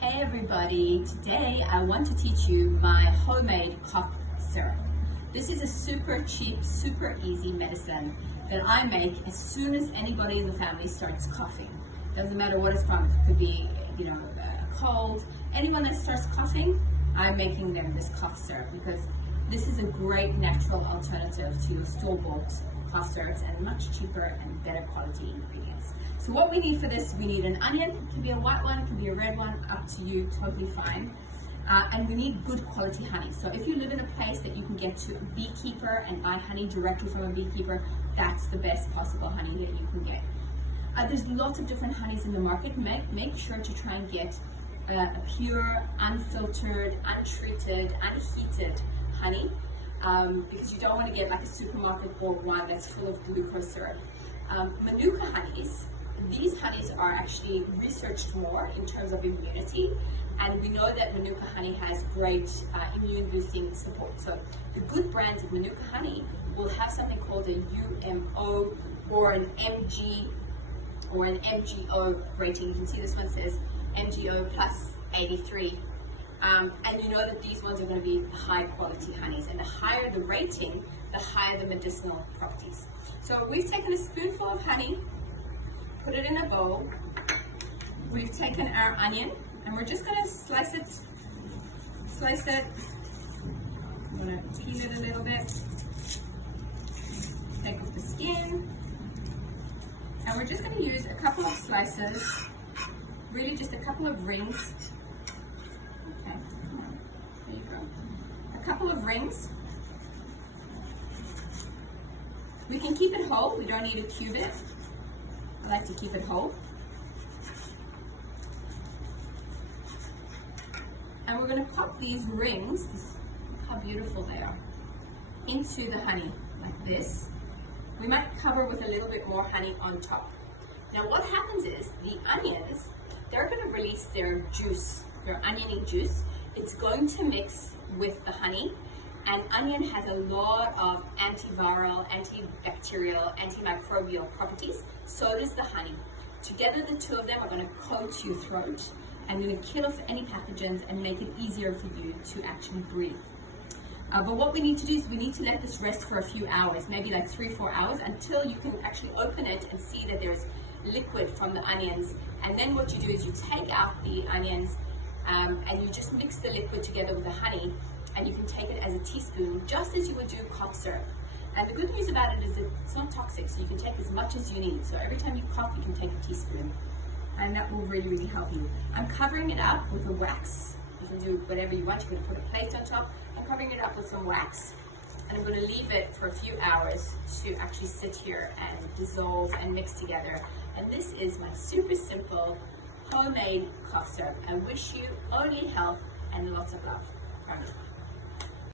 Hey everybody, today I want to teach you my homemade cough syrup. This is a super cheap, super easy medicine that I make as soon as anybody in the family starts coughing. Doesn't matter what it's from, it could be a cold. Anyone that starts coughing, I'm making them this cough syrup because this is a great natural alternative to your store-bought cough syrups and much cheaper and better quality ingredients. So what we need for this, we need an onion. It can be a white one, it can be a red one, up to you, totally fine. And we need good quality honey. So if you live in a place that you can get to a beekeeper and buy honey directly from a beekeeper, that's the best possible honey that you can get. There's lots of different honeys in the market. Make sure to try and get a pure, unfiltered, untreated, unheated honey, because you don't want to get like a supermarket bought one that's full of glucose syrup. Manuka honeys, these honeys are actually researched more in terms of immunity, and we know that Manuka honey has great immune boosting support. So the good brands of Manuka honey will have something called a UMO or an MG or an MGO rating. You can see this one says MGO plus 83. And you know that these ones are going to be high quality honeys, and the higher the rating, the higher the medicinal properties. So we've taken a spoonful of honey, put it in a bowl. We've taken our onion and we're just going to slice it. I'm going to peel it a little bit, take off the skin, and we're just going to use a couple of slices, really just a couple of rings. Okay, come on, there you go. A couple of rings. We can keep it whole, we don't need to cube it. I like to keep it whole. And we're going to pop these rings, how beautiful they are, into the honey, like this. We might cover with a little bit more honey on top. Now what happens is, the onions, they're going to release their juice, their oniony juice. It's going to mix with the honey, and onion has a lot of antiviral, antibacterial, antimicrobial properties. So does the honey. Together the two of them are going to coat your throat and going to kill off any pathogens and make it easier for you to actually breathe. But what we need to do is we need to let this rest for a few hours, maybe like 3-4 hours, until you can actually open it and see that there's liquid from the onions. And then what you do is you take out the onions and you just mix the liquid together with the honey, and you can take it as a teaspoon, just as you would do cough syrup. And the good news about it is that it's not toxic, so you can take as much as you need. So every time you cough, you can take a teaspoon, and that will really, really help you. I'm covering it up with a wax. You can do whatever you want. You can put a plate on top. I'm covering it up with some wax, and I'm going to leave it for a few hours to actually sit here and dissolve and mix together. And this is my super simple homemade cough syrup. I wish you only health and lots of love.